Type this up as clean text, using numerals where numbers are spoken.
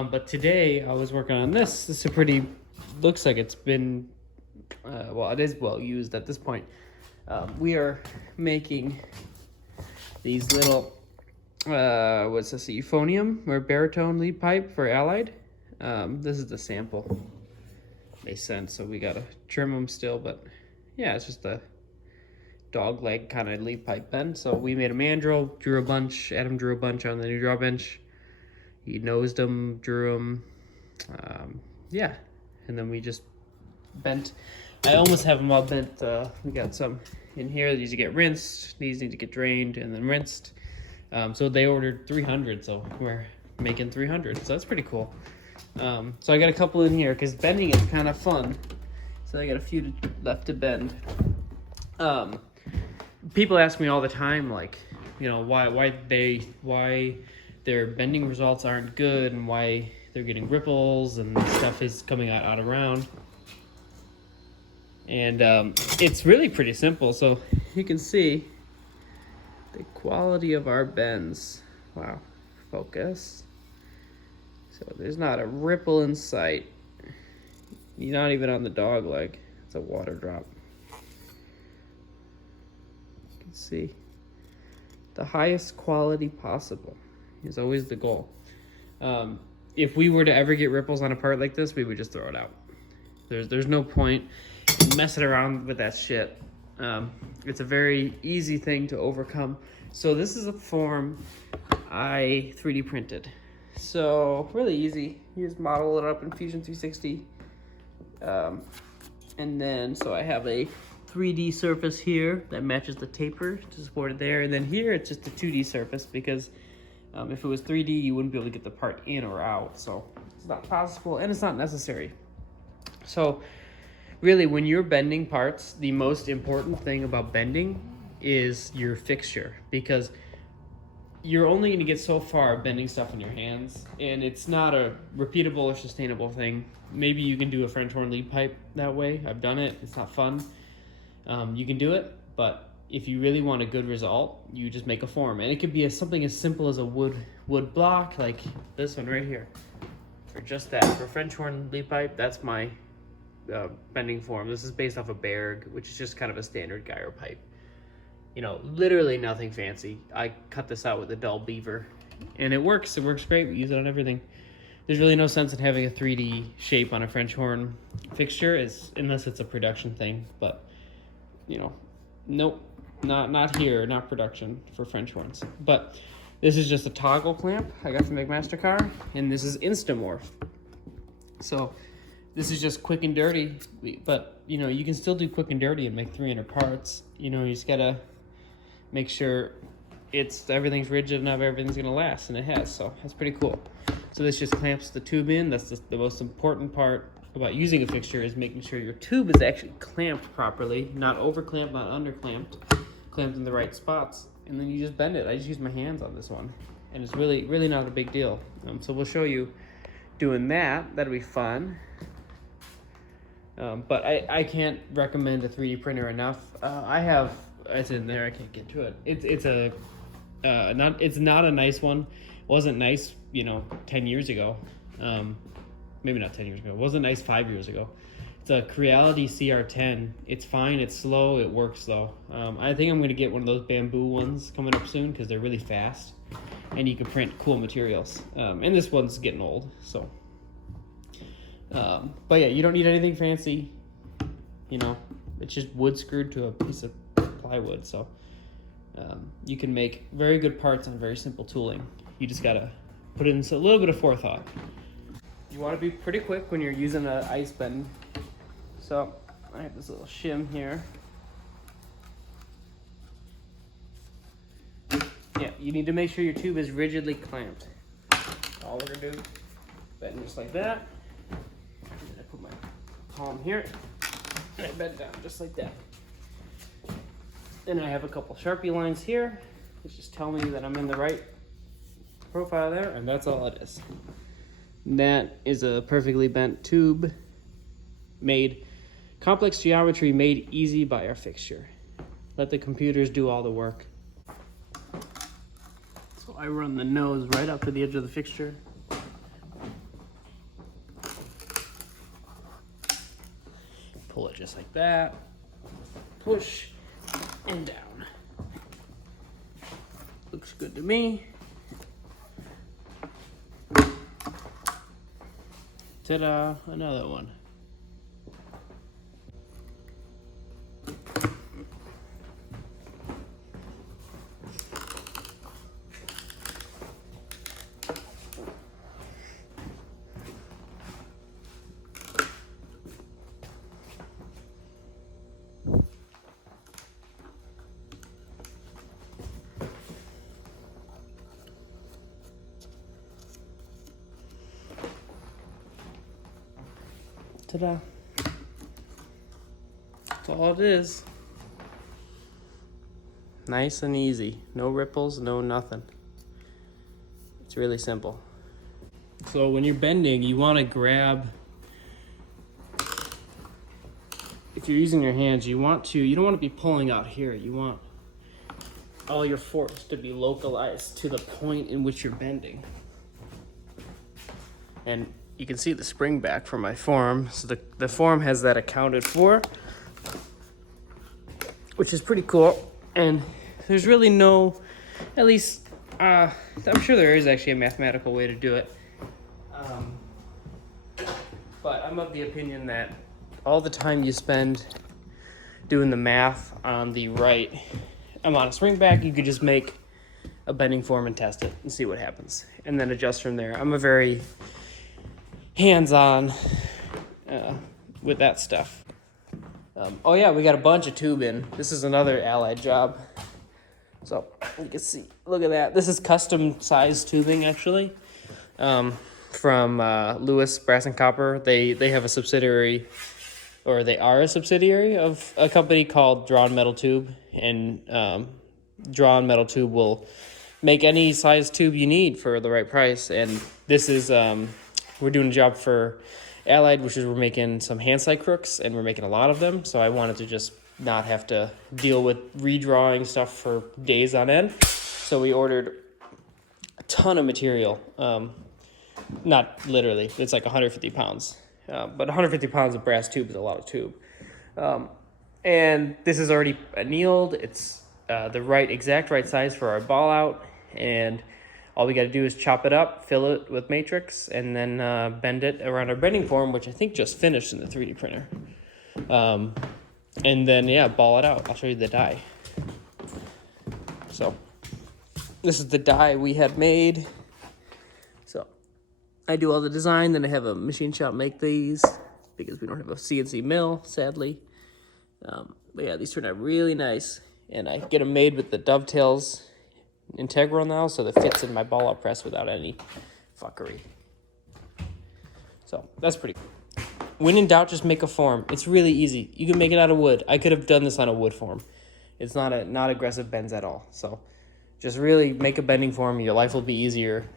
But today I was working on this. This is a pretty, looks like it's been, well, it is well used at this point. We are making these little, what's this, a euphonium or baritone lead pipe for Allied. This is the sample they sent, so we gotta trim them still, but yeah, it's just a dog leg kind of lead pipe bend. So we made a mandrel, drew a bunch, Adam drew a bunch on the new draw bench. He nosed them, drew them, yeah, and then we just bent. I almost have them all bent. We got some in here that need to get rinsed, these need to get drained and then rinsed. So they ordered 300, so we're making 300, so that's pretty cool. So I got a couple in here because bending is kind of fun. So I got a few left to bend. People ask me all the time, like, you know, why their bending results aren't good and why they're getting ripples and stuff is coming out of round. And it's really pretty simple. So you can see the quality of our bends. Wow, focus. So there's not a ripple in sight. You're not even on the dog leg. It's a water drop. You can see the highest quality possible is always the goal. If we were to ever get ripples on a part like this, we would just throw it out. There's no point in messing around with that shit. It's a very easy thing to overcome. So this is a form I 3D printed. So really easy. You just model it up in Fusion 360. And then, so I have a 3D surface here that matches the taper to support it there. And then here it's just a 2D surface because if it was 3D, you wouldn't be able to get the part in or out. So it's not possible and it's not necessary. So really, when you're bending parts, the most important thing about bending is your fixture, because you're only going to get so far bending stuff in your hands, and it's not a repeatable or sustainable thing. Maybe you can do a French horn lead pipe that way. I've done it. It's not fun. You can do it, but if you really want a good result, you just make a form, and it could be something as simple as a wood block, like this one right here, or just that. For French horn lead pipe, that's my bending form. This is based off of Berg, which is just kind of a standard gyro pipe. You know, literally nothing fancy. I cut this out with a dull beaver, and it works. It works great. We use it on everything. There's really no sense in having a 3D shape on a French horn fixture, unless it's a production thing. But you know, nope, not here, not production for French horns. But this is just a toggle clamp I got from McMaster-Carr, and this is Instamorph. So this is just quick and dirty, but you know, you can still do quick and dirty and make 300 parts. You know, you just gotta make sure everything's rigid enough, everything's gonna last, and it has, so that's pretty cool. So this just clamps the tube in. That's the most important part about using a fixture, is making sure your tube is actually clamped properly, not over clamped, not under clamped, clamped in the right spots, and then you just bend it. I just use my hands on this one, and it's really not a big deal. So we'll show you doing that. That'll be fun. But I can't recommend a 3D printer enough. It's in there. I can't get to it. It's not a nice one. It wasn't nice, you know, 10 years ago. Maybe not 10 years ago. It wasn't nice 5 years ago. It's a Creality CR10. It's fine. It's slow. It works though. I think I'm gonna get one of those bamboo ones coming up soon because they're really fast, and you can print cool materials. And this one's getting old, so. But yeah, you don't need anything fancy, you know, it's just wood screwed to a piece of plywood. So, you can make very good parts on very simple tooling. You just gotta put in a little bit of forethought. You wanna be pretty quick when you're using an ice bend. So I have this little shim here. Yeah, you need to make sure your tube is rigidly clamped. All we're gonna do, bend just like that. I put my palm here, and I bend down just like that. Then I have a couple Sharpie lines here, which just tell me that I'm in the right profile there, and that's all it is. That is a perfectly bent tube, complex geometry made easy by our fixture. Let the computers do all the work. So I run the nose right up to the edge of the fixture, pull it just like that, push, and down. Looks good to me. Ta-da, another one. Ta-da. That's all it is. Nice and easy. No ripples, no nothing. It's really simple. So when you're bending, you want to grab, if you're using your hands, you don't want to be pulling out here. You want all your force to be localized to the point in which you're bending. And you can see the spring back from my form. So the form has that accounted for, which is pretty cool. And there's really no, at least, I'm sure there is actually a mathematical way to do it. But I'm of the opinion that all the time you spend doing the math on the right amount of spring back, you could just make a bending form and test it and see what happens. And then adjust from there. I'm a very hands-on with that stuff. Oh yeah, we got a bunch of tube in. This is another Allied job. So you can see, look at that. This is custom size tubing actually, from Lewis Brass and Copper. They have a subsidiary, or they are a subsidiary of a company called Drawn Metal Tube, and Drawn Metal Tube will make any size tube you need for the right price. And this is we're doing a job for Allied, which is we're making some hand sight crooks, and we're making a lot of them. So I wanted to just not have to deal with redrawing stuff for days on end. So we ordered a ton of material. Not literally, it's like 150 pounds. But 150 pounds of brass tube is a lot of tube. And this is already annealed. It's the exact right size for our ball out. And all we got to do is chop it up, fill it with matrix, and then bend it around our bending form, which I think just finished in the 3D printer. And then, yeah, ball it out. I'll show you the die. So this is the die we had made. So I do all the design, then I have a machine shop make these because we don't have a CNC mill, sadly. But yeah, these turn out really nice. And I get them made with the dovetails integral now, so that fits in my ball out press without any fuckery. So that's pretty cool. When in doubt, just make a form. It's really easy. You can make it out of wood. I could have done this on a wood form. It's not aggressive bends at all. So just really make a bending form. Your life will be easier.